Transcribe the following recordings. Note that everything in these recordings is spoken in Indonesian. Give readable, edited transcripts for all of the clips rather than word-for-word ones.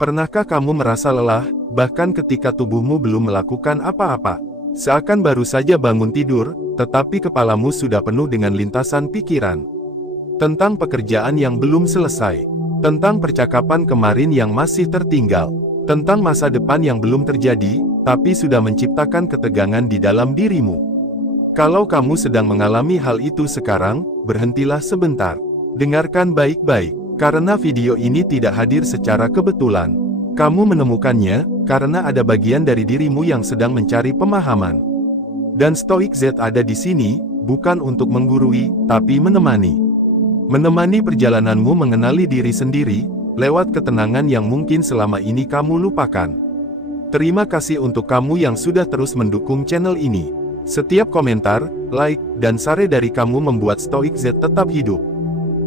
Pernahkah kamu merasa lelah, bahkan ketika tubuhmu belum melakukan apa-apa? Seakan baru saja bangun tidur, tetapi kepalamu sudah penuh dengan lintasan pikiran. Tentang pekerjaan yang belum selesai. Tentang percakapan kemarin yang masih tertinggal. Tentang masa depan yang belum terjadi, tapi sudah menciptakan ketegangan di dalam dirimu. Kalau kamu sedang mengalami hal itu sekarang, berhentilah sebentar. Dengarkan baik-baik. Karena video ini tidak hadir secara kebetulan. Kamu menemukannya, karena ada bagian dari dirimu yang sedang mencari pemahaman. Dan Stoic Z ada di sini, bukan untuk menggurui, tapi menemani. Menemani perjalananmu mengenali diri sendiri, lewat ketenangan yang mungkin selama ini kamu lupakan. Terima kasih untuk kamu yang sudah terus mendukung channel ini. Setiap komentar, like, dan share dari kamu membuat Stoic Z tetap hidup.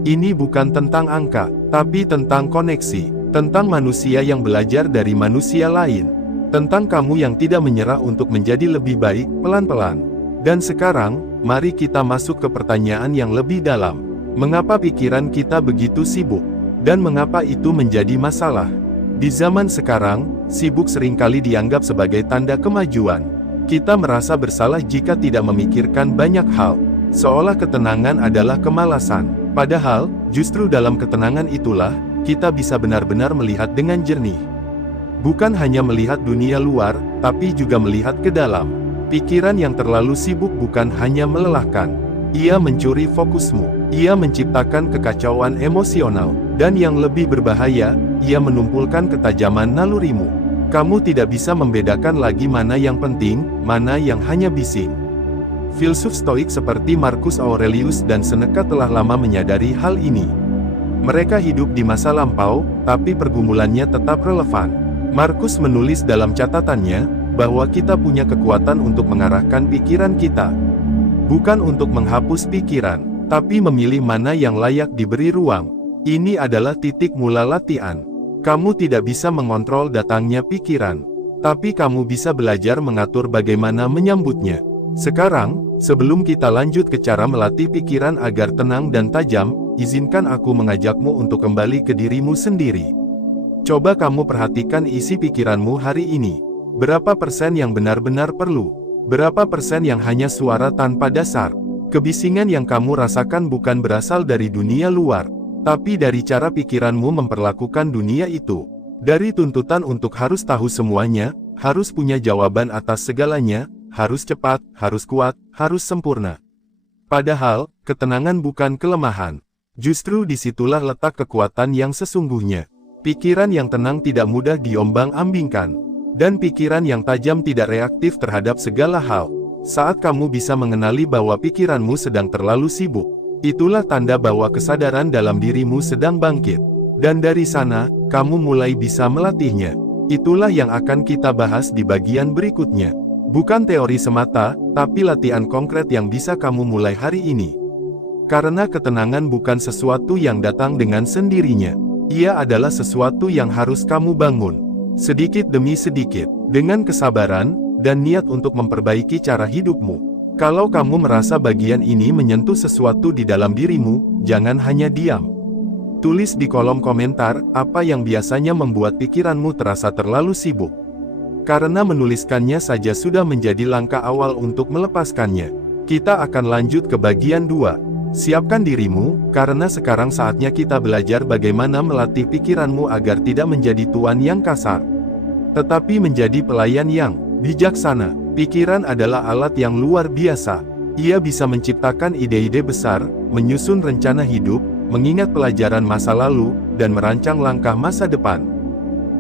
Ini bukan tentang angka, tapi tentang koneksi, tentang manusia yang belajar dari manusia lain, tentang kamu yang tidak menyerah untuk menjadi lebih baik, pelan-pelan. Dan sekarang, mari kita masuk ke pertanyaan yang lebih dalam. Mengapa pikiran kita begitu sibuk? Dan mengapa itu menjadi masalah? Di zaman sekarang, sibuk seringkali dianggap sebagai tanda kemajuan. Kita merasa bersalah jika tidak memikirkan banyak hal, seolah ketenangan adalah kemalasan. Padahal, justru dalam ketenangan itulah, kita bisa benar-benar melihat dengan jernih. Bukan hanya melihat dunia luar, tapi juga melihat ke dalam. Pikiran yang terlalu sibuk bukan hanya melelahkan. Ia mencuri fokusmu. Ia menciptakan kekacauan emosional. Dan yang lebih berbahaya, ia menumpulkan ketajaman nalurimu. Kamu tidak bisa membedakan lagi mana yang penting, mana yang hanya bising. Filsuf Stoik seperti Marcus Aurelius dan Seneca telah lama menyadari hal ini. Mereka hidup di masa lampau, tapi pergumulannya tetap relevan. Marcus menulis dalam catatannya, bahwa kita punya kekuatan untuk mengarahkan pikiran kita. Bukan untuk menghapus pikiran, tapi memilih mana yang layak diberi ruang. Ini adalah titik mula latihan. Kamu tidak bisa mengontrol datangnya pikiran, tapi kamu bisa belajar mengatur bagaimana menyambutnya. Sekarang, sebelum kita lanjut ke cara melatih pikiran agar tenang dan tajam, izinkan aku mengajakmu untuk kembali ke dirimu sendiri. Coba kamu perhatikan isi pikiranmu hari ini. Berapa persen yang benar-benar perlu? Berapa persen yang hanya suara tanpa dasar? Kebisingan yang kamu rasakan bukan berasal dari dunia luar, tapi dari cara pikiranmu memperlakukan dunia itu. Dari tuntutan untuk harus tahu semuanya, harus punya jawaban atas segalanya, harus cepat, harus kuat, harus sempurna. Padahal, ketenangan bukan kelemahan. Justru disitulah letak kekuatan yang sesungguhnya. Pikiran yang tenang tidak mudah diombang-ambingkan. Dan pikiran yang tajam tidak reaktif terhadap segala hal. Saat kamu bisa mengenali bahwa pikiranmu sedang terlalu sibuk, itulah tanda bahwa kesadaran dalam dirimu sedang bangkit. Dan dari sana, kamu mulai bisa melatihnya. Itulah yang akan kita bahas di bagian berikutnya. Bukan teori semata, tapi latihan konkret yang bisa kamu mulai hari ini. Karena ketenangan bukan sesuatu yang datang dengan sendirinya. Ia adalah sesuatu yang harus kamu bangun. Sedikit demi sedikit, dengan kesabaran, dan niat untuk memperbaiki cara hidupmu. Kalau kamu merasa bagian ini menyentuh sesuatu di dalam dirimu, jangan hanya diam. Tulis di kolom komentar, apa yang biasanya membuat pikiranmu terasa terlalu sibuk. Karena menuliskannya saja sudah menjadi langkah awal untuk melepaskannya. Kita akan lanjut ke bagian 2. Siapkan dirimu, karena sekarang saatnya kita belajar bagaimana melatih pikiranmu agar tidak menjadi tuan yang kasar, tetapi menjadi pelayan yang bijaksana. Pikiran adalah alat yang luar biasa. Ia bisa menciptakan ide-ide besar, menyusun rencana hidup, mengingat pelajaran masa lalu, dan merancang langkah masa depan.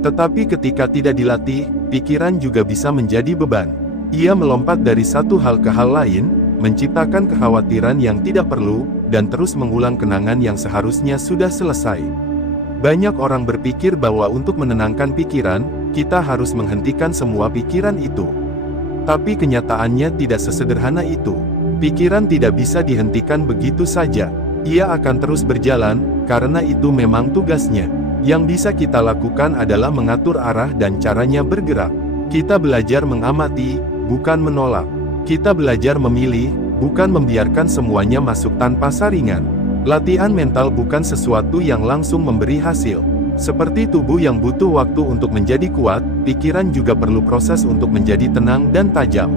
Tetapi ketika tidak dilatih, pikiran juga bisa menjadi beban. Ia melompat dari satu hal ke hal lain, menciptakan kekhawatiran yang tidak perlu, dan terus mengulang kenangan yang seharusnya sudah selesai. Banyak orang berpikir bahwa untuk menenangkan pikiran, kita harus menghentikan semua pikiran itu. Tapi kenyataannya tidak sesederhana itu. Pikiran tidak bisa dihentikan begitu saja. Ia akan terus berjalan, karena itu memang tugasnya. Yang bisa kita lakukan adalah mengatur arah dan caranya bergerak. Kita belajar mengamati, bukan menolak. Kita belajar memilih, bukan membiarkan semuanya masuk tanpa saringan. Latihan mental bukan sesuatu yang langsung memberi hasil. Seperti tubuh yang butuh waktu untuk menjadi kuat, pikiran juga perlu proses untuk menjadi tenang dan tajam.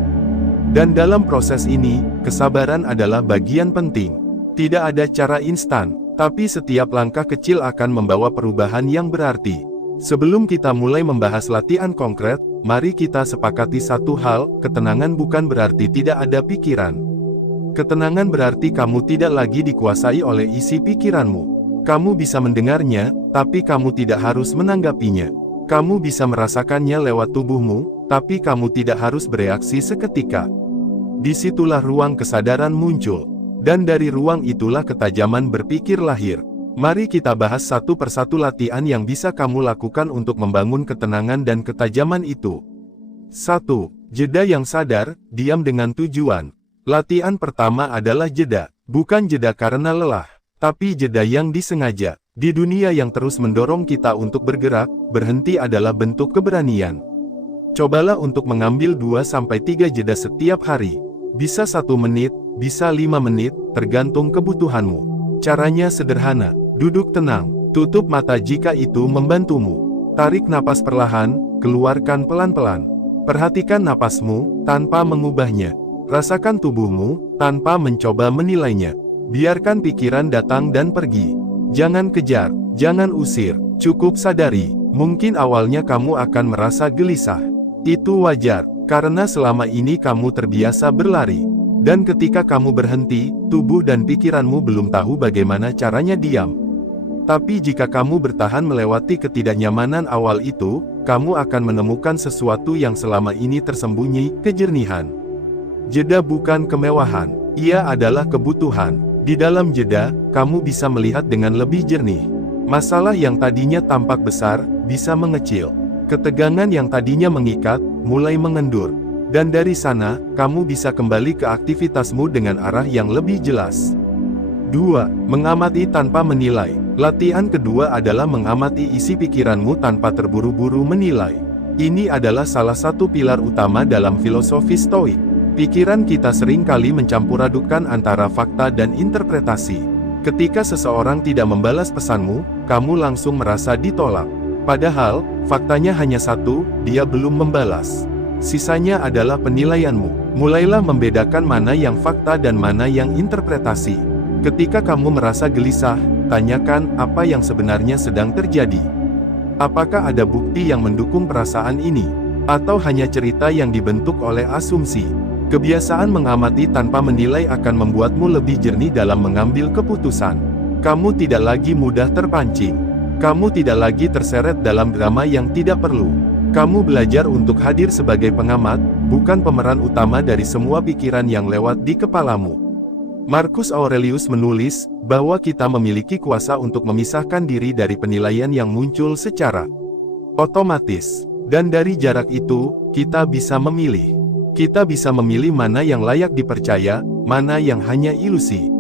Dan dalam proses ini, kesabaran adalah bagian penting. Tidak ada cara instan, tapi setiap langkah kecil akan membawa perubahan yang berarti. Sebelum kita mulai membahas latihan konkret, mari kita sepakati satu hal, ketenangan bukan berarti tidak ada pikiran. Ketenangan berarti kamu tidak lagi dikuasai oleh isi pikiranmu. Kamu bisa mendengarnya, tapi kamu tidak harus menanggapinya. Kamu bisa merasakannya lewat tubuhmu, tapi kamu tidak harus bereaksi seketika. Disitulah ruang kesadaran muncul. Dan dari ruang itulah ketajaman berpikir lahir. Mari kita bahas satu persatu latihan yang bisa kamu lakukan untuk membangun ketenangan dan ketajaman itu. 1. Jeda yang sadar, diam dengan tujuan. Latihan pertama adalah jeda. Bukan jeda karena lelah, tapi jeda yang disengaja. Di dunia yang terus mendorong kita untuk bergerak, berhenti adalah bentuk keberanian. Cobalah untuk mengambil 2-3 jeda setiap hari. Bisa 1 menit, bisa 5 menit, tergantung kebutuhanmu. Caranya sederhana, duduk tenang, tutup mata jika itu membantumu. Tarik napas perlahan, keluarkan pelan-pelan. Perhatikan napasmu, tanpa mengubahnya. Rasakan tubuhmu, tanpa mencoba menilainya. Biarkan pikiran datang dan pergi. Jangan kejar, jangan usir, cukup sadari. Mungkin awalnya kamu akan merasa gelisah. Itu wajar, karena selama ini kamu terbiasa berlari. Dan ketika kamu berhenti, tubuh dan pikiranmu belum tahu bagaimana caranya diam. Tapi jika kamu bertahan melewati ketidaknyamanan awal itu, kamu akan menemukan sesuatu yang selama ini tersembunyi, kejernihan. Jeda bukan kemewahan, ia adalah kebutuhan. Di dalam jeda, kamu bisa melihat dengan lebih jernih. Masalah yang tadinya tampak besar, bisa mengecil. Ketegangan yang tadinya mengikat, mulai mengendur. Dan dari sana, kamu bisa kembali ke aktivitasmu dengan arah yang lebih jelas. 2. Mengamati tanpa menilai. Latihan kedua adalah mengamati isi pikiranmu tanpa terburu-buru menilai. Ini adalah salah satu pilar utama dalam filosofi Stoik. Pikiran kita sering kali mencampur-adukkan antara fakta dan interpretasi. Ketika seseorang tidak membalas pesanmu, kamu langsung merasa ditolak. Padahal, faktanya hanya satu, dia belum membalas. Sisanya adalah penilaianmu. Mulailah membedakan mana yang fakta dan mana yang interpretasi. Ketika kamu merasa gelisah, tanyakan apa yang sebenarnya sedang terjadi. Apakah ada bukti yang mendukung perasaan ini? Atau hanya cerita yang dibentuk oleh asumsi? Kebiasaan mengamati tanpa menilai akan membuatmu lebih jernih dalam mengambil keputusan. Kamu tidak lagi mudah terpancing. Kamu tidak lagi terseret dalam drama yang tidak perlu. Kamu belajar untuk hadir sebagai pengamat, bukan pemeran utama dari semua pikiran yang lewat di kepalamu. Marcus Aurelius menulis, bahwa kita memiliki kuasa untuk memisahkan diri dari penilaian yang muncul secara otomatis. Dan dari jarak itu, kita bisa memilih. Kita bisa memilih mana yang layak dipercaya, mana yang hanya ilusi.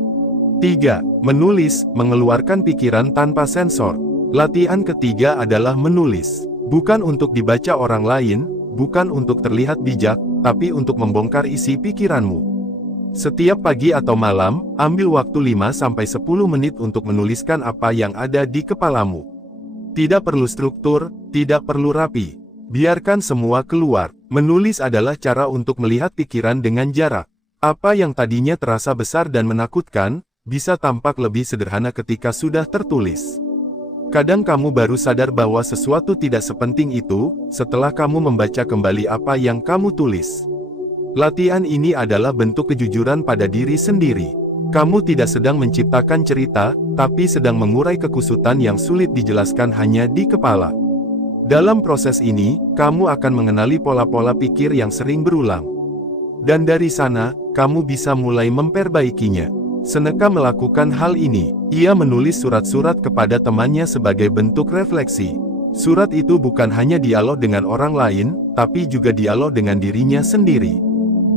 3. Menulis, mengeluarkan pikiran tanpa sensor. Latihan ketiga adalah menulis. Bukan untuk dibaca orang lain, bukan untuk terlihat bijak, tapi untuk membongkar isi pikiranmu. Setiap pagi atau malam, ambil waktu 5-10 menit untuk menuliskan apa yang ada di kepalamu. Tidak perlu struktur, tidak perlu rapi. Biarkan semua keluar. Menulis adalah cara untuk melihat pikiran dengan jarak. Apa yang tadinya terasa besar dan menakutkan, bisa tampak lebih sederhana ketika sudah tertulis. Kadang kamu baru sadar bahwa sesuatu tidak sepenting itu, setelah kamu membaca kembali apa yang kamu tulis. Latihan ini adalah bentuk kejujuran pada diri sendiri. Kamu tidak sedang menciptakan cerita, tapi sedang mengurai kekusutan yang sulit dijelaskan hanya di kepala. Dalam proses ini, kamu akan mengenali pola-pola pikir yang sering berulang. Dan dari sana, kamu bisa mulai memperbaikinya. Seneca melakukan hal ini. Ia menulis surat-surat kepada temannya sebagai bentuk refleksi. Surat itu bukan hanya dialog dengan orang lain, tapi juga dialog dengan dirinya sendiri.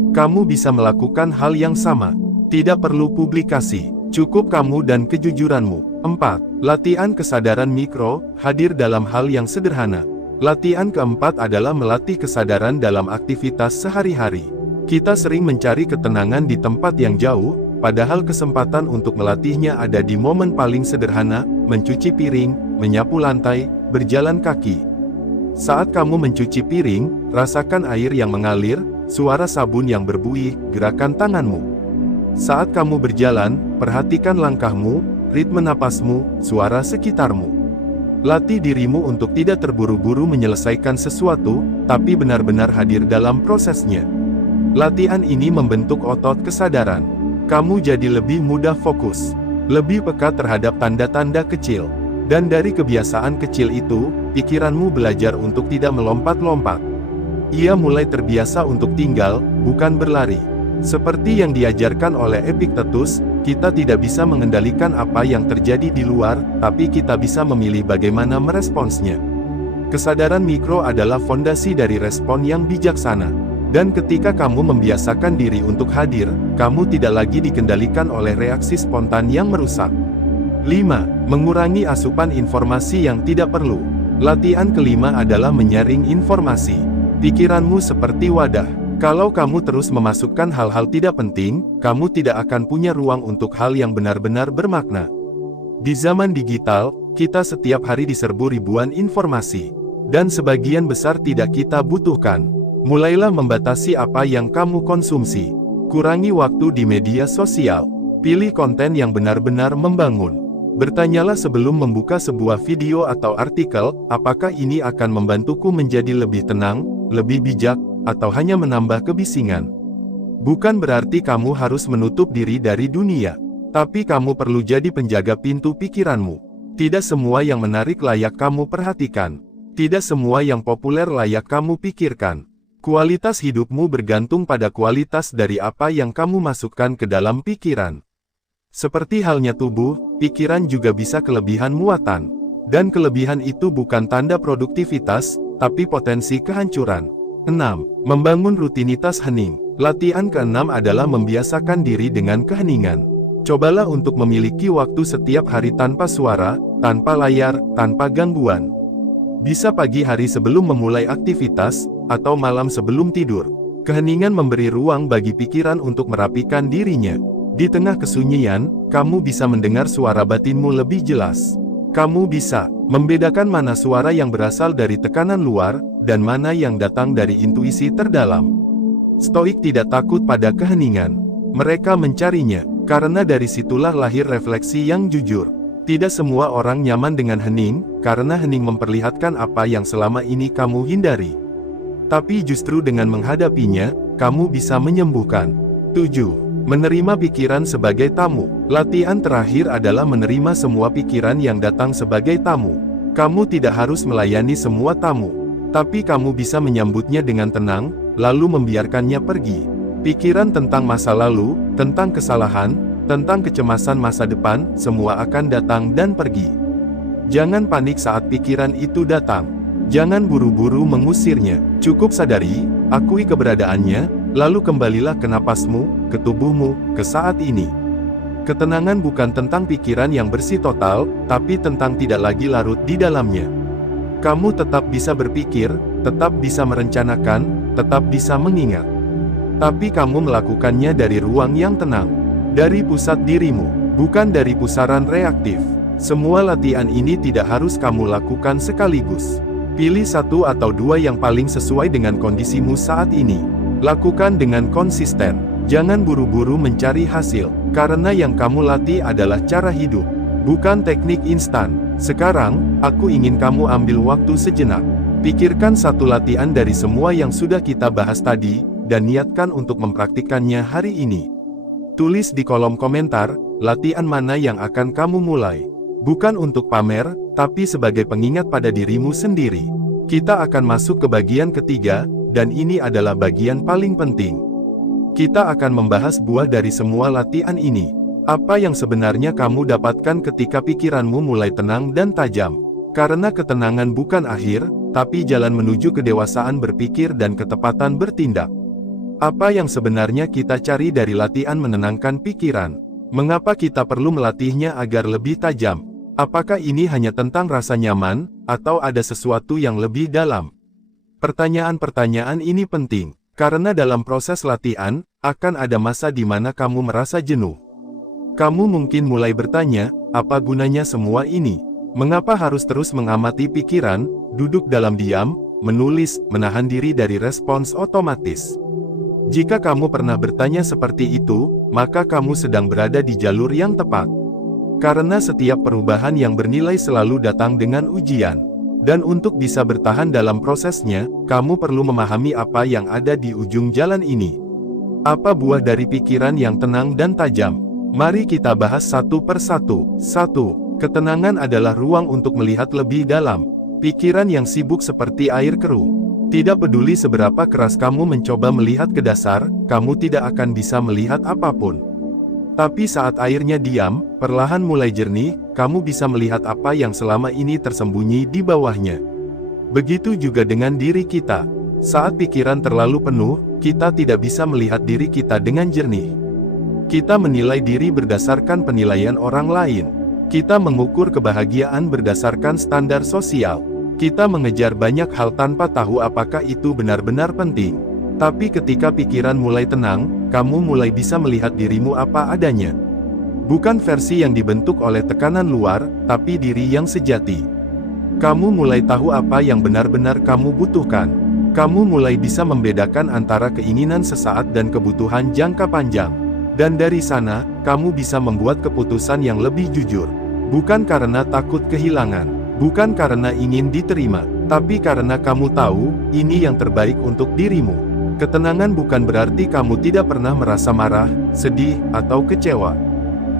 Kamu bisa melakukan hal yang sama. Tidak perlu publikasi. Cukup kamu dan kejujuranmu. 4. Latihan kesadaran mikro, hadir dalam hal yang sederhana. Latihan keempat adalah melatih kesadaran dalam aktivitas sehari-hari. Kita sering mencari ketenangan di tempat yang jauh, padahal kesempatan untuk melatihnya ada di momen paling sederhana, mencuci piring, menyapu lantai, berjalan kaki. Saat kamu mencuci piring, rasakan air yang mengalir, suara sabun yang berbuih, gerakan tanganmu. Saat kamu berjalan, perhatikan langkahmu, ritme napasmu, suara sekitarmu. Latih dirimu untuk tidak terburu-buru menyelesaikan sesuatu, tapi benar-benar hadir dalam prosesnya. Latihan ini membentuk otot kesadaran. Kamu jadi lebih mudah fokus, lebih peka terhadap tanda-tanda kecil. Dan dari kebiasaan kecil itu, pikiranmu belajar untuk tidak melompat-lompat. Ia mulai terbiasa untuk tinggal, bukan berlari. Seperti yang diajarkan oleh Epictetus, kita tidak bisa mengendalikan apa yang terjadi di luar, tapi kita bisa memilih bagaimana meresponsnya. Kesadaran mikro adalah fondasi dari respon yang bijaksana. Dan ketika kamu membiasakan diri untuk hadir, kamu tidak lagi dikendalikan oleh reaksi spontan yang merusak. 5. Mengurangi asupan informasi yang tidak perlu. Latihan kelima adalah menyaring informasi. Pikiranmu seperti wadah. Kalau kamu terus memasukkan hal-hal tidak penting, kamu tidak akan punya ruang untuk hal yang benar-benar bermakna. Di zaman digital, kita setiap hari diserbu ribuan informasi. Dan sebagian besar tidak kita butuhkan. Mulailah membatasi apa yang kamu konsumsi. Kurangi waktu di media sosial. Pilih konten yang benar-benar membangun. Bertanyalah sebelum membuka sebuah video atau artikel, apakah ini akan membantuku menjadi lebih tenang, lebih bijak, atau hanya menambah kebisingan. Bukan berarti kamu harus menutup diri dari dunia, tapi kamu perlu jadi penjaga pintu pikiranmu. Tidak semua yang menarik layak kamu perhatikan. Tidak semua yang populer layak kamu pikirkan. Kualitas hidupmu bergantung pada kualitas dari apa yang kamu masukkan ke dalam pikiran. Seperti halnya tubuh, pikiran juga bisa kelebihan muatan. Dan kelebihan itu bukan tanda produktivitas, tapi potensi kehancuran. 6. Membangun rutinitas hening. Latihan ke-6 adalah membiasakan diri dengan keheningan. Cobalah untuk memiliki waktu setiap hari tanpa suara, tanpa layar, tanpa gangguan. Bisa pagi hari sebelum memulai aktivitas, atau malam sebelum tidur. Keheningan memberi ruang bagi pikiran untuk merapikan dirinya. Di tengah kesunyian, kamu bisa mendengar suara batinmu lebih jelas. Kamu bisa membedakan mana suara yang berasal dari tekanan luar, dan mana yang datang dari intuisi terdalam. Stoik tidak takut pada keheningan. Mereka mencarinya, karena dari situlah lahir refleksi yang jujur. Tidak semua orang nyaman dengan hening, karena hening memperlihatkan apa yang selama ini kamu hindari. Tapi justru dengan menghadapinya, kamu bisa menyembuhkan. 7. Menerima pikiran sebagai tamu. Latihan terakhir adalah menerima semua pikiran yang datang sebagai tamu. Kamu tidak harus melayani semua tamu, tapi kamu bisa menyambutnya dengan tenang, lalu membiarkannya pergi. Pikiran tentang masa lalu, tentang kesalahan, tentang kecemasan masa depan, semua akan datang dan pergi. Jangan panik saat pikiran itu datang. Jangan buru-buru mengusirnya. Cukup sadari, akui keberadaannya, lalu kembalilah ke napasmu, ke tubuhmu, ke saat ini. Ketenangan bukan tentang pikiran yang bersih total, tapi tentang tidak lagi larut di dalamnya. Kamu tetap bisa berpikir, tetap bisa merencanakan, tetap bisa mengingat. Tapi kamu melakukannya dari ruang yang tenang. Dari pusat dirimu, bukan dari pusaran reaktif. Semua latihan ini tidak harus kamu lakukan sekaligus. Pilih satu atau dua yang paling sesuai dengan kondisimu saat ini. Lakukan dengan konsisten. Jangan buru-buru mencari hasil, karena yang kamu latih adalah cara hidup, bukan teknik instan. Sekarang, aku ingin kamu ambil waktu sejenak. Pikirkan satu latihan dari semua yang sudah kita bahas tadi, dan niatkan untuk mempraktikkannya hari ini. Tulis di kolom komentar, latihan mana yang akan kamu mulai. Bukan untuk pamer, tapi sebagai pengingat pada dirimu sendiri. Kita akan masuk ke bagian ketiga, dan ini adalah bagian paling penting. Kita akan membahas buah dari semua latihan ini. Apa yang sebenarnya kamu dapatkan ketika pikiranmu mulai tenang dan tajam. Karena ketenangan bukan akhir, tapi jalan menuju kedewasaan berpikir dan ketepatan bertindak. Apa yang sebenarnya kita cari dari latihan menenangkan pikiran? Mengapa kita perlu melatihnya agar lebih tajam? Apakah ini hanya tentang rasa nyaman, atau ada sesuatu yang lebih dalam? Pertanyaan-pertanyaan ini penting, karena dalam proses latihan, akan ada masa di mana kamu merasa jenuh. Kamu mungkin mulai bertanya, apa gunanya semua ini? Mengapa harus terus mengamati pikiran, duduk dalam diam, menulis, menahan diri dari respons otomatis? Jika kamu pernah bertanya seperti itu, maka kamu sedang berada di jalur yang tepat. Karena setiap perubahan yang bernilai selalu datang dengan ujian. Dan untuk bisa bertahan dalam prosesnya, kamu perlu memahami apa yang ada di ujung jalan ini. Apa buah dari pikiran yang tenang dan tajam? Mari kita bahas satu persatu. 1. Ketenangan adalah ruang untuk melihat lebih dalam. Pikiran yang sibuk seperti air keruh. Tidak peduli seberapa keras kamu mencoba melihat ke dasar, kamu tidak akan bisa melihat apapun. Tapi saat airnya diam, perlahan mulai jernih, kamu bisa melihat apa yang selama ini tersembunyi di bawahnya. Begitu juga dengan diri kita. Saat pikiran terlalu penuh, kita tidak bisa melihat diri kita dengan jernih. Kita menilai diri berdasarkan penilaian orang lain. Kita mengukur kebahagiaan berdasarkan standar sosial. Kita mengejar banyak hal tanpa tahu apakah itu benar-benar penting. Tapi ketika pikiran mulai tenang, kamu mulai bisa melihat dirimu apa adanya. Bukan versi yang dibentuk oleh tekanan luar, tapi diri yang sejati. Kamu mulai tahu apa yang benar-benar kamu butuhkan. Kamu mulai bisa membedakan antara keinginan sesaat dan kebutuhan jangka panjang. Dan dari sana, kamu bisa membuat keputusan yang lebih jujur. Bukan karena takut kehilangan, bukan karena ingin diterima, tapi karena kamu tahu, ini yang terbaik untuk dirimu. Ketenangan bukan berarti kamu tidak pernah merasa marah, sedih, atau kecewa.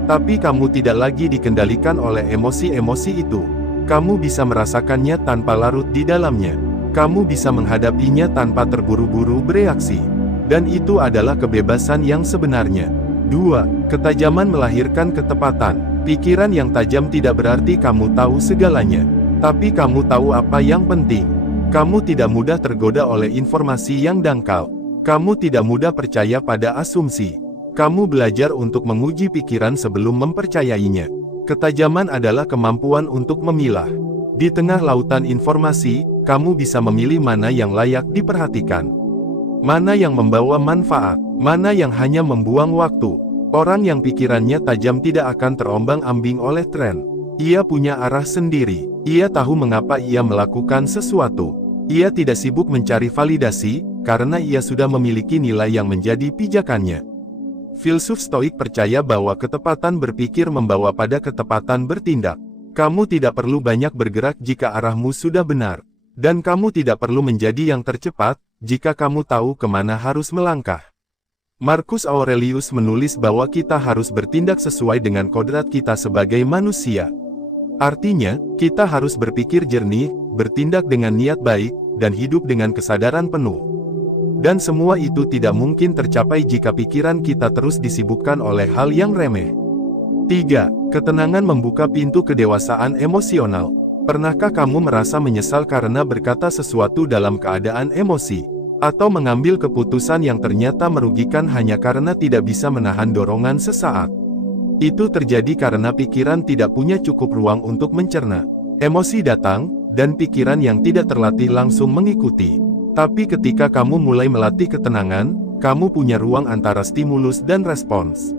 Tapi kamu tidak lagi dikendalikan oleh emosi-emosi itu. Kamu bisa merasakannya tanpa larut di dalamnya. Kamu bisa menghadapinya tanpa terburu-buru bereaksi. Dan itu adalah kebebasan yang sebenarnya. 2. Ketajaman melahirkan ketepatan. Pikiran yang tajam tidak berarti kamu tahu segalanya. Tapi kamu tahu apa yang penting. Kamu tidak mudah tergoda oleh informasi yang dangkal. Kamu tidak mudah percaya pada asumsi. Kamu belajar untuk menguji pikiran sebelum mempercayainya. Ketajaman adalah kemampuan untuk memilah. Di tengah lautan informasi, kamu bisa memilih mana yang layak diperhatikan. Mana yang membawa manfaat, mana yang hanya membuang waktu. Orang yang pikirannya tajam tidak akan terombang-ambing oleh tren. Ia punya arah sendiri. Ia tahu mengapa ia melakukan sesuatu. Ia tidak sibuk mencari validasi, karena ia sudah memiliki nilai yang menjadi pijakannya. Filsuf Stoik percaya bahwa ketepatan berpikir membawa pada ketepatan bertindak. Kamu tidak perlu banyak bergerak jika arahmu sudah benar. Dan kamu tidak perlu menjadi yang tercepat, jika kamu tahu kemana harus melangkah. Marcus Aurelius menulis bahwa kita harus bertindak sesuai dengan kodrat kita sebagai manusia. Artinya, kita harus berpikir jernih, bertindak dengan niat baik, dan hidup dengan kesadaran penuh. Dan semua itu tidak mungkin tercapai jika pikiran kita terus disibukkan oleh hal yang remeh. 3. Ketenangan membuka pintu kedewasaan emosional. Pernahkah kamu merasa menyesal karena berkata sesuatu dalam keadaan emosi? Atau mengambil keputusan yang ternyata merugikan hanya karena tidak bisa menahan dorongan sesaat? Itu terjadi karena pikiran tidak punya cukup ruang untuk mencerna. Emosi datang, dan pikiran yang tidak terlatih langsung mengikuti. Tapi ketika kamu mulai melatih ketenangan, kamu punya ruang antara stimulus dan respons.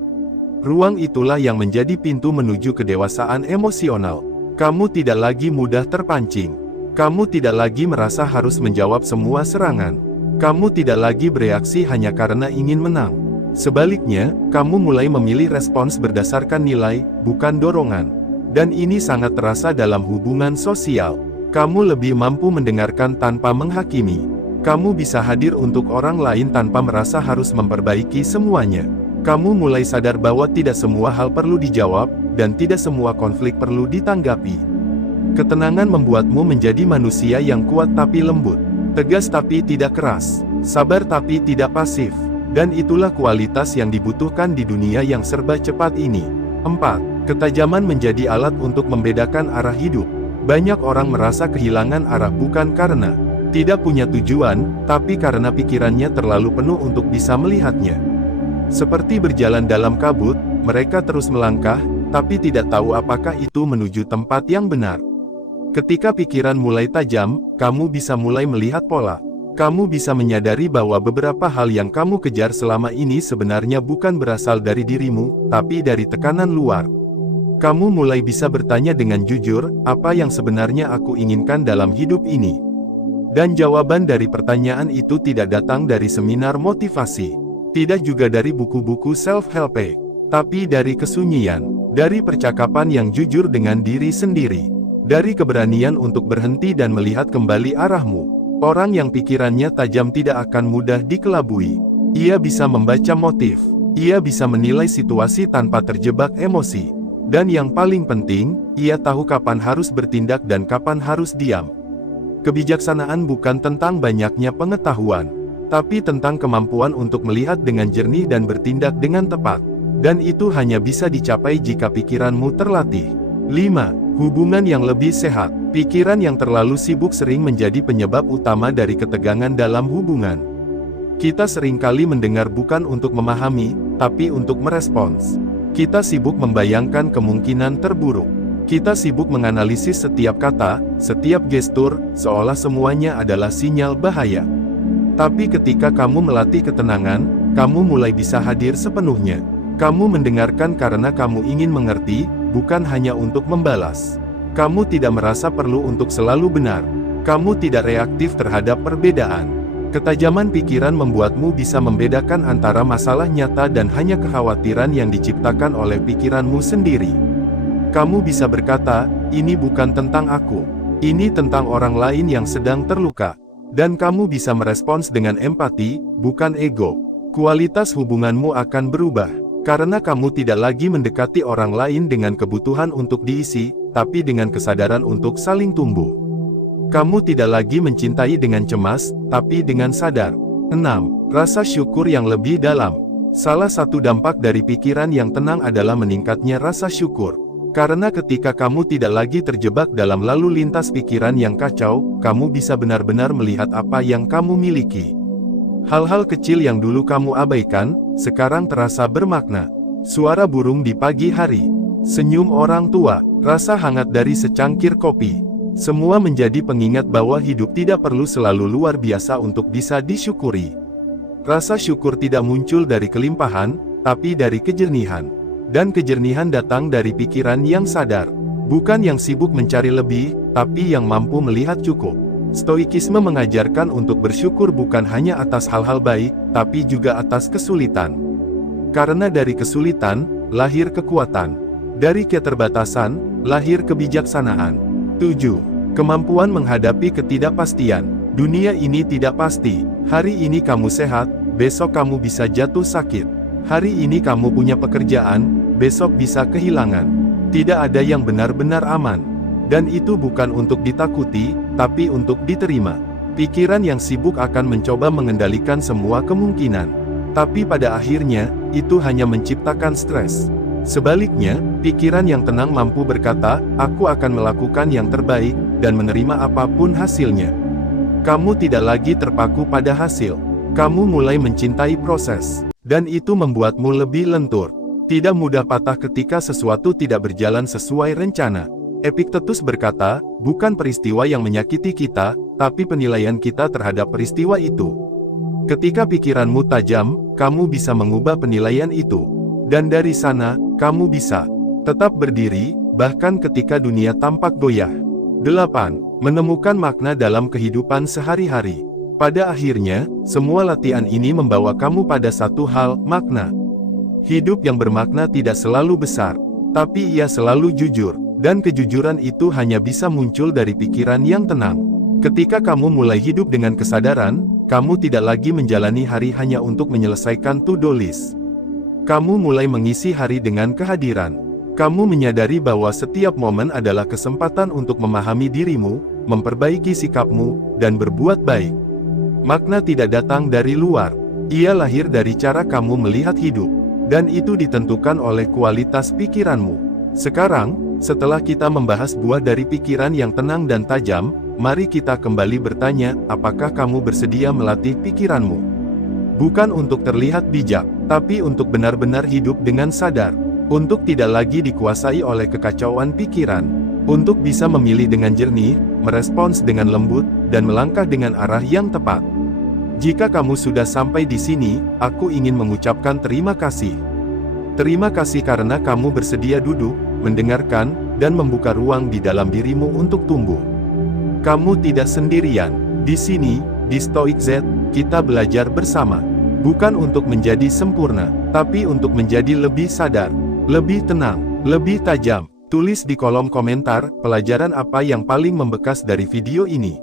Ruang itulah yang menjadi pintu menuju kedewasaan emosional. Kamu tidak lagi mudah terpancing. Kamu tidak lagi merasa harus menjawab semua serangan. Kamu tidak lagi bereaksi hanya karena ingin menang. Sebaliknya, kamu mulai memilih respons berdasarkan nilai, bukan dorongan. Dan ini sangat terasa dalam hubungan sosial. Kamu lebih mampu mendengarkan tanpa menghakimi. Kamu bisa hadir untuk orang lain tanpa merasa harus memperbaiki semuanya. Kamu mulai sadar bahwa tidak semua hal perlu dijawab, dan tidak semua konflik perlu ditanggapi. Ketenangan membuatmu menjadi manusia yang kuat tapi lembut. Tegas tapi tidak keras. Sabar tapi tidak pasif. Dan itulah kualitas yang dibutuhkan di dunia yang serba cepat ini. 4. Ketajaman menjadi alat untuk membedakan arah hidup. Banyak orang merasa kehilangan arah bukan karena tidak punya tujuan, tapi karena pikirannya terlalu penuh untuk bisa melihatnya. Seperti berjalan dalam kabut, mereka terus melangkah, tapi tidak tahu apakah itu menuju tempat yang benar. Ketika pikiran mulai tajam, kamu bisa mulai melihat pola. Kamu bisa menyadari bahwa beberapa hal yang kamu kejar selama ini sebenarnya bukan berasal dari dirimu, tapi dari tekanan luar. Kamu mulai bisa bertanya dengan jujur, apa yang sebenarnya aku inginkan dalam hidup ini? Dan jawaban dari pertanyaan itu tidak datang dari seminar motivasi, tidak juga dari buku-buku self-help, tapi dari kesunyian, dari percakapan yang jujur dengan diri sendiri, dari keberanian untuk berhenti dan melihat kembali arahmu. Orang yang pikirannya tajam tidak akan mudah dikelabui. Ia bisa membaca motif, ia bisa menilai situasi tanpa terjebak emosi. Dan yang paling penting, ia tahu kapan harus bertindak dan kapan harus diam. Kebijaksanaan bukan tentang banyaknya pengetahuan, tapi tentang kemampuan untuk melihat dengan jernih dan bertindak dengan tepat. Dan itu hanya bisa dicapai jika pikiranmu terlatih. 5. Hubungan yang lebih sehat. Pikiran yang terlalu sibuk sering menjadi penyebab utama dari ketegangan dalam hubungan. Kita seringkali mendengar bukan untuk memahami, tapi untuk merespons. Kita sibuk membayangkan kemungkinan terburuk. Kita sibuk menganalisis setiap kata, setiap gestur, seolah semuanya adalah sinyal bahaya. Tapi ketika kamu melatih ketenangan, kamu mulai bisa hadir sepenuhnya. Kamu mendengarkan karena kamu ingin mengerti, bukan hanya untuk membalas. Kamu tidak merasa perlu untuk selalu benar. Kamu tidak reaktif terhadap perbedaan. Ketajaman pikiran membuatmu bisa membedakan antara masalah nyata dan hanya kekhawatiran yang diciptakan oleh pikiranmu sendiri. Kamu bisa berkata, ini bukan tentang aku. Ini tentang orang lain yang sedang terluka. Dan kamu bisa merespons dengan empati, bukan ego. Kualitas hubunganmu akan berubah, karena kamu tidak lagi mendekati orang lain dengan kebutuhan untuk diisi, tapi dengan kesadaran untuk saling tumbuh. Kamu tidak lagi mencintai dengan cemas, tapi dengan sadar. 6. Rasa syukur yang lebih dalam. Salah satu dampak dari pikiran yang tenang adalah meningkatnya rasa syukur. Karena ketika kamu tidak lagi terjebak dalam lalu lintas pikiran yang kacau, kamu bisa benar-benar melihat apa yang kamu miliki. Hal-hal kecil yang dulu kamu abaikan, sekarang terasa bermakna. Suara burung di pagi hari, senyum orang tua, rasa hangat dari secangkir kopi. Semua menjadi pengingat bahwa hidup tidak perlu selalu luar biasa untuk bisa disyukuri. Rasa syukur tidak muncul dari kelimpahan, tapi dari kejernihan. Dan kejernihan datang dari pikiran yang sadar. Bukan yang sibuk mencari lebih, tapi yang mampu melihat cukup. Stoikisme mengajarkan untuk bersyukur bukan hanya atas hal-hal baik, tapi juga atas kesulitan. Karena dari kesulitan, lahir kekuatan. Dari keterbatasan, lahir kebijaksanaan. 7. Kemampuan menghadapi ketidakpastian. Dunia ini tidak pasti. Hari ini kamu sehat, besok kamu bisa jatuh sakit. Hari ini kamu punya pekerjaan, besok bisa kehilangan. Tidak ada yang benar-benar aman. Dan itu bukan untuk ditakuti, tapi untuk diterima. Pikiran yang sibuk akan mencoba mengendalikan semua kemungkinan. Tapi pada akhirnya, itu hanya menciptakan stres. Sebaliknya, pikiran yang tenang mampu berkata, aku akan melakukan yang terbaik, dan menerima apapun hasilnya. Kamu tidak lagi terpaku pada hasil. Kamu mulai mencintai proses. Dan itu membuatmu lebih lentur. Tidak mudah patah ketika sesuatu tidak berjalan sesuai rencana. Epictetus berkata, bukan peristiwa yang menyakiti kita, tapi penilaian kita terhadap peristiwa itu. Ketika pikiranmu tajam, kamu bisa mengubah penilaian itu. Dan dari sana, kamu bisa tetap berdiri, bahkan ketika dunia tampak goyah. 8. Menemukan makna dalam kehidupan sehari-hari. Pada akhirnya, semua latihan ini membawa kamu pada satu hal, makna. Hidup yang bermakna tidak selalu besar, tapi ia selalu jujur, dan kejujuran itu hanya bisa muncul dari pikiran yang tenang. Ketika kamu mulai hidup dengan kesadaran, kamu tidak lagi menjalani hari hanya untuk menyelesaikan to-do list. Kamu mulai mengisi hari dengan kehadiran. Kamu menyadari bahwa setiap momen adalah kesempatan untuk memahami dirimu, memperbaiki sikapmu, dan berbuat baik. Makna tidak datang dari luar. Ia lahir dari cara kamu melihat hidup. Dan itu ditentukan oleh kualitas pikiranmu. Sekarang, setelah kita membahas buah dari pikiran yang tenang dan tajam, mari kita kembali bertanya, apakah kamu bersedia melatih pikiranmu? Bukan untuk terlihat bijak, tapi untuk benar-benar hidup dengan sadar. Untuk tidak lagi dikuasai oleh kekacauan pikiran. Untuk bisa memilih dengan jernih, merespons dengan lembut, dan melangkah dengan arah yang tepat. Jika kamu sudah sampai di sini, aku ingin mengucapkan terima kasih. Terima kasih karena kamu bersedia duduk, mendengarkan, dan membuka ruang di dalam dirimu untuk tumbuh. Kamu tidak sendirian. Di sini, di Stoic Z, kita belajar bersama. Bukan untuk menjadi sempurna, tapi untuk menjadi lebih sadar, lebih tenang, lebih tajam. Tulis di kolom komentar, pelajaran apa yang paling membekas dari video ini.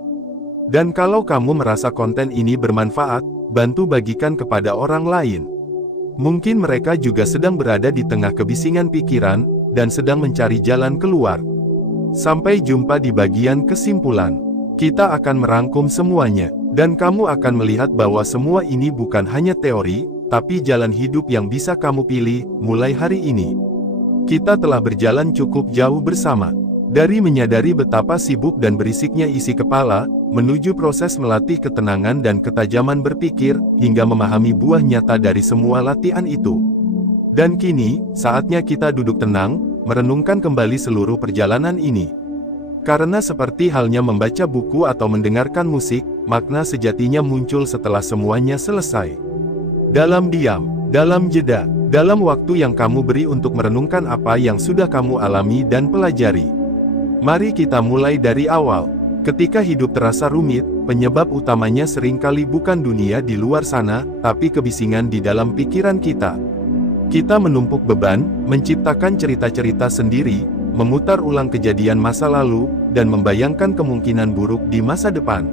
Dan kalau kamu merasa konten ini bermanfaat, bantu bagikan kepada orang lain. Mungkin mereka juga sedang berada di tengah kebisingan pikiran, dan sedang mencari jalan keluar. Sampai jumpa di bagian kesimpulan. Kita akan merangkum semuanya, dan kamu akan melihat bahwa semua ini bukan hanya teori, tapi jalan hidup yang bisa kamu pilih, mulai hari ini. Kita telah berjalan cukup jauh bersama. Dari menyadari betapa sibuk dan berisiknya isi kepala, menuju proses melatih ketenangan dan ketajaman berpikir, hingga memahami buah nyata dari semua latihan itu. Dan kini, saatnya kita duduk tenang, merenungkan kembali seluruh perjalanan ini. Karena seperti halnya membaca buku atau mendengarkan musik, makna sejatinya muncul setelah semuanya selesai. Dalam diam, dalam jeda, dalam waktu yang kamu beri untuk merenungkan apa yang sudah kamu alami dan pelajari. Mari kita mulai dari awal. Ketika hidup terasa rumit, penyebab utamanya seringkali bukan dunia di luar sana, tapi kebisingan di dalam pikiran kita. Kita menumpuk beban, menciptakan cerita-cerita sendiri, memutar ulang kejadian masa lalu, dan membayangkan kemungkinan buruk di masa depan.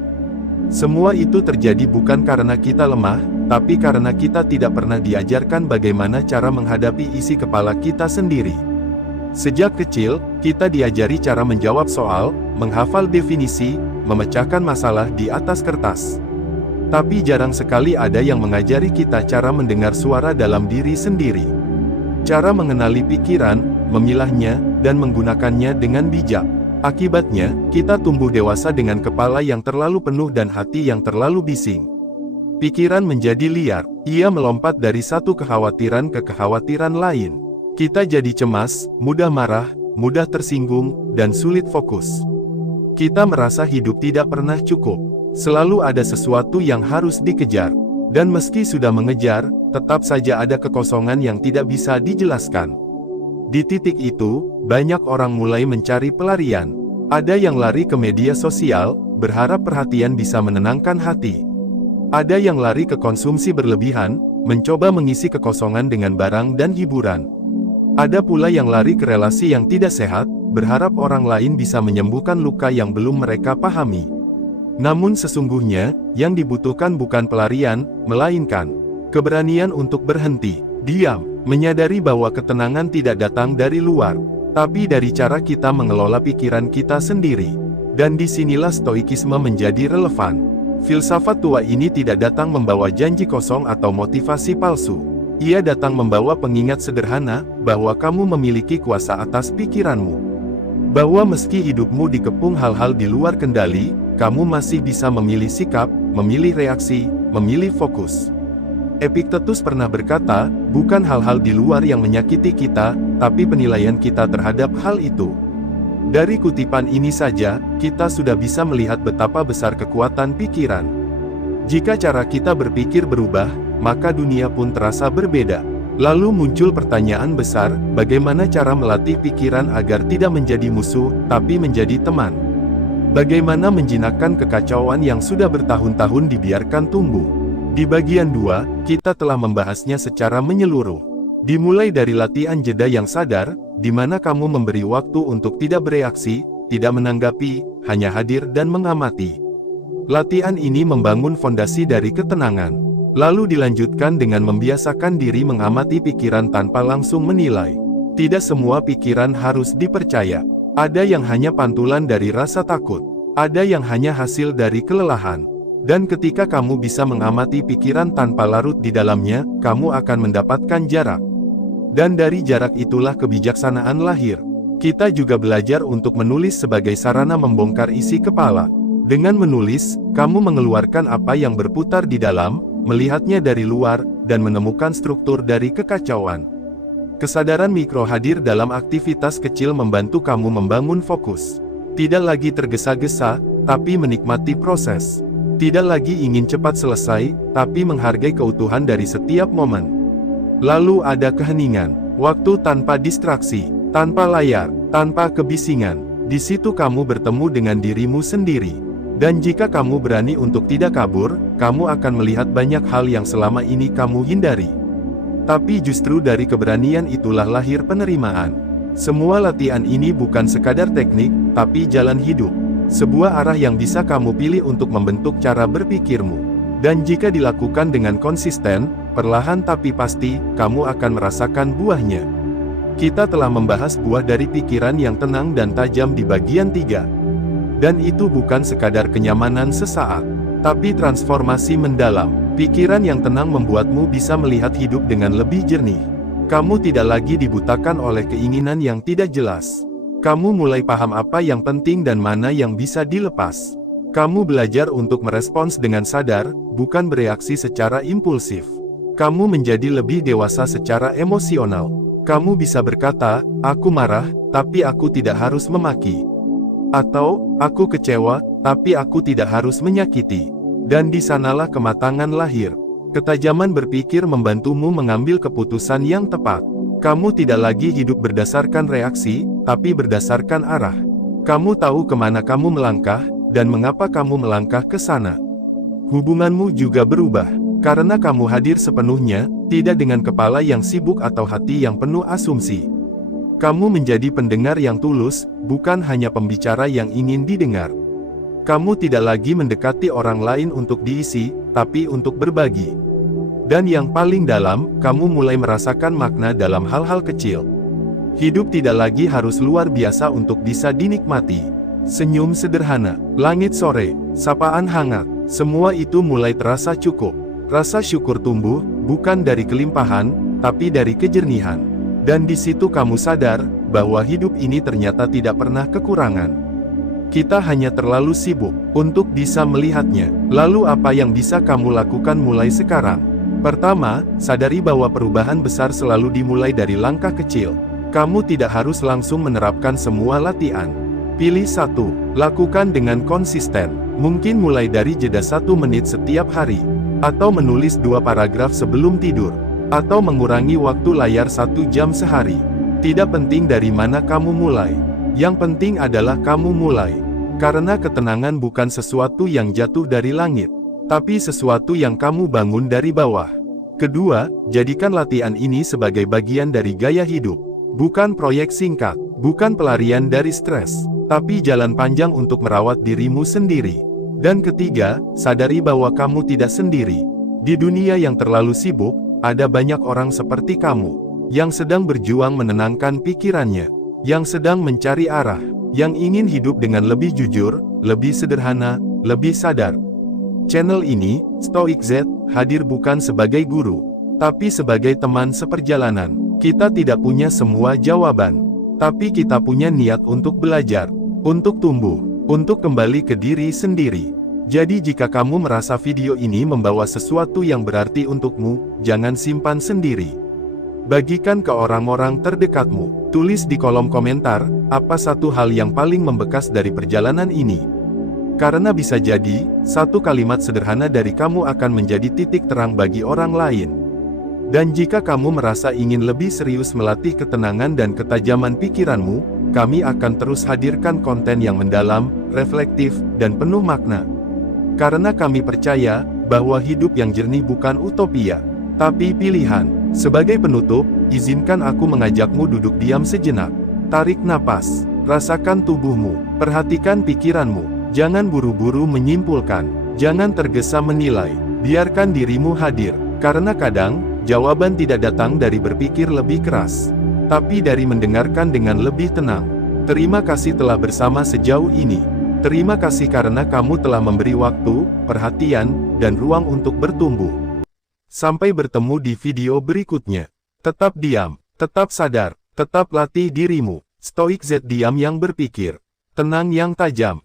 Semua itu terjadi bukan karena kita lemah, tapi karena kita tidak pernah diajarkan bagaimana cara menghadapi isi kepala kita sendiri. Sejak kecil, kita diajari cara menjawab soal, menghafal definisi, memecahkan masalah di atas kertas. Tapi jarang sekali ada yang mengajari kita cara mendengar suara dalam diri sendiri. Cara mengenali pikiran, memilahnya, dan menggunakannya dengan bijak. Akibatnya, kita tumbuh dewasa dengan kepala yang terlalu penuh dan hati yang terlalu bising. Pikiran menjadi liar, ia melompat dari satu kekhawatiran ke kekhawatiran lain. Kita jadi cemas, mudah marah, mudah tersinggung, dan sulit fokus. Kita merasa hidup tidak pernah cukup. Selalu ada sesuatu yang harus dikejar. Dan meski sudah mengejar, tetap saja ada kekosongan yang tidak bisa dijelaskan. Di titik itu, banyak orang mulai mencari pelarian. Ada yang lari ke media sosial, berharap perhatian bisa menenangkan hati. Ada yang lari ke konsumsi berlebihan, mencoba mengisi kekosongan dengan barang dan hiburan. Ada pula yang lari ke relasi yang tidak sehat, berharap orang lain bisa menyembuhkan luka yang belum mereka pahami. Namun sesungguhnya, yang dibutuhkan bukan pelarian, melainkan keberanian untuk berhenti, diam, menyadari bahwa ketenangan tidak datang dari luar, tapi dari cara kita mengelola pikiran kita sendiri. Dan disinilah stoikisme menjadi relevan. Filsafat tua ini tidak datang membawa janji kosong atau motivasi palsu. Ia datang membawa pengingat sederhana, bahwa kamu memiliki kuasa atas pikiranmu. Bahwa meski hidupmu dikepung hal-hal di luar kendali, kamu masih bisa memilih sikap, memilih reaksi, memilih fokus. Epictetus pernah berkata, bukan hal-hal di luar yang menyakiti kita, tapi penilaian kita terhadap hal itu. Dari kutipan ini saja, kita sudah bisa melihat betapa besar kekuatan pikiran. Jika cara kita berpikir berubah, maka dunia pun terasa berbeda. Lalu muncul pertanyaan besar, bagaimana cara melatih pikiran agar tidak menjadi musuh, tapi menjadi teman? Bagaimana menjinakkan kekacauan yang sudah bertahun-tahun dibiarkan tumbuh? Di bagian 2, kita telah membahasnya secara menyeluruh. Dimulai dari latihan jeda yang sadar, di mana kamu memberi waktu untuk tidak bereaksi, tidak menanggapi, hanya hadir dan mengamati. Latihan ini membangun fondasi dari ketenangan. Lalu dilanjutkan dengan membiasakan diri mengamati pikiran tanpa langsung menilai. Tidak semua pikiran harus dipercaya. Ada yang hanya pantulan dari rasa takut. Ada yang hanya hasil dari kelelahan. Dan ketika kamu bisa mengamati pikiran tanpa larut di dalamnya, kamu akan mendapatkan jarak. Dan dari jarak itulah kebijaksanaan lahir. Kita juga belajar untuk menulis sebagai sarana membongkar isi kepala. Dengan menulis, kamu mengeluarkan apa yang berputar di dalam, melihatnya dari luar, dan menemukan struktur dari kekacauan. Kesadaran mikro hadir dalam aktivitas kecil membantu kamu membangun fokus. Tidak lagi tergesa-gesa, tapi menikmati proses. Tidak lagi ingin cepat selesai, tapi menghargai keutuhan dari setiap momen. Lalu ada keheningan, waktu tanpa distraksi. Tanpa layar, tanpa kebisingan, di situ kamu bertemu dengan dirimu sendiri. Dan jika kamu berani untuk tidak kabur, kamu akan melihat banyak hal yang selama ini kamu hindari. Tapi justru dari keberanian itulah lahir penerimaan. Semua latihan ini bukan sekadar teknik, tapi jalan hidup. Sebuah arah yang bisa kamu pilih untuk membentuk cara berpikirmu. Dan jika dilakukan dengan konsisten, perlahan tapi pasti, kamu akan merasakan buahnya. Kita telah membahas buah dari pikiran yang tenang dan tajam di bagian 3. Dan itu bukan sekadar kenyamanan sesaat, tapi transformasi mendalam. Pikiran yang tenang membuatmu bisa melihat hidup dengan lebih jernih. Kamu tidak lagi dibutakan oleh keinginan yang tidak jelas. Kamu mulai paham apa yang penting dan mana yang bisa dilepas. Kamu belajar untuk merespons dengan sadar, bukan bereaksi secara impulsif. Kamu menjadi lebih dewasa secara emosional. Kamu bisa berkata, "Aku marah, tapi aku tidak harus memaki." Atau, "Aku kecewa, tapi aku tidak harus menyakiti." Dan di sanalah kematangan lahir. Ketajaman berpikir membantumu mengambil keputusan yang tepat. Kamu tidak lagi hidup berdasarkan reaksi, tapi berdasarkan arah. Kamu tahu kemana kamu melangkah, dan mengapa kamu melangkah ke sana. Hubunganmu juga berubah, karena kamu hadir sepenuhnya, tidak dengan kepala yang sibuk atau hati yang penuh asumsi. Kamu menjadi pendengar yang tulus, bukan hanya pembicara yang ingin didengar. Kamu tidak lagi mendekati orang lain untuk diisi, tapi untuk berbagi. Dan yang paling dalam, kamu mulai merasakan makna dalam hal-hal kecil. Hidup tidak lagi harus luar biasa untuk bisa dinikmati. Senyum sederhana, langit sore, sapaan hangat, semua itu mulai terasa cukup. Rasa syukur tumbuh, bukan dari kelimpahan, tapi dari kejernihan. Dan di situ kamu sadar, bahwa hidup ini ternyata tidak pernah kekurangan. Kita hanya terlalu sibuk, untuk bisa melihatnya. Lalu apa yang bisa kamu lakukan mulai sekarang? Pertama, sadari bahwa perubahan besar selalu dimulai dari langkah kecil. Kamu tidak harus langsung menerapkan semua latihan. Pilih satu, lakukan dengan konsisten. Mungkin mulai dari jeda 1 menit setiap hari. Atau menulis 2 paragraf sebelum tidur. Atau mengurangi waktu layar 1 jam sehari. Tidak penting dari mana kamu mulai. Yang penting adalah kamu mulai. Karena ketenangan bukan sesuatu yang jatuh dari langit, tapi sesuatu yang kamu bangun dari bawah. Kedua, jadikan latihan ini sebagai bagian dari gaya hidup. Bukan proyek singkat, bukan pelarian dari stres, tapi jalan panjang untuk merawat dirimu sendiri. Dan ketiga, sadari bahwa kamu tidak sendiri. Di dunia yang terlalu sibuk, ada banyak orang seperti kamu, yang sedang berjuang menenangkan pikirannya, yang sedang mencari arah, yang ingin hidup dengan lebih jujur, lebih sederhana, lebih sadar. Channel ini, Stoic Z, hadir bukan sebagai guru, tapi sebagai teman seperjalanan. Kita tidak punya semua jawaban, tapi kita punya niat untuk belajar, untuk tumbuh, untuk kembali ke diri sendiri. Jadi jika kamu merasa video ini membawa sesuatu yang berarti untukmu, jangan simpan sendiri. Bagikan ke orang-orang terdekatmu. Tulis di kolom komentar, apa satu hal yang paling membekas dari perjalanan ini. Karena bisa jadi, satu kalimat sederhana dari kamu akan menjadi titik terang bagi orang lain. Dan jika kamu merasa ingin lebih serius melatih ketenangan dan ketajaman pikiranmu, kami akan terus hadirkan konten yang mendalam, reflektif, dan penuh makna. Karena kami percaya, bahwa hidup yang jernih bukan utopia, tapi pilihan. Sebagai penutup, izinkan aku mengajakmu duduk diam sejenak. Tarik napas, rasakan tubuhmu, perhatikan pikiranmu. Jangan buru-buru menyimpulkan, jangan tergesa menilai. Biarkan dirimu hadir, karena kadang, jawaban tidak datang dari berpikir lebih keras, tapi dari mendengarkan dengan lebih tenang. Terima kasih telah bersama sejauh ini. Terima kasih karena kamu telah memberi waktu, perhatian, dan ruang untuk bertumbuh. Sampai bertemu di video berikutnya. Tetap diam, tetap sadar, tetap latih dirimu. Stoic Z, diam yang berpikir, tenang yang tajam.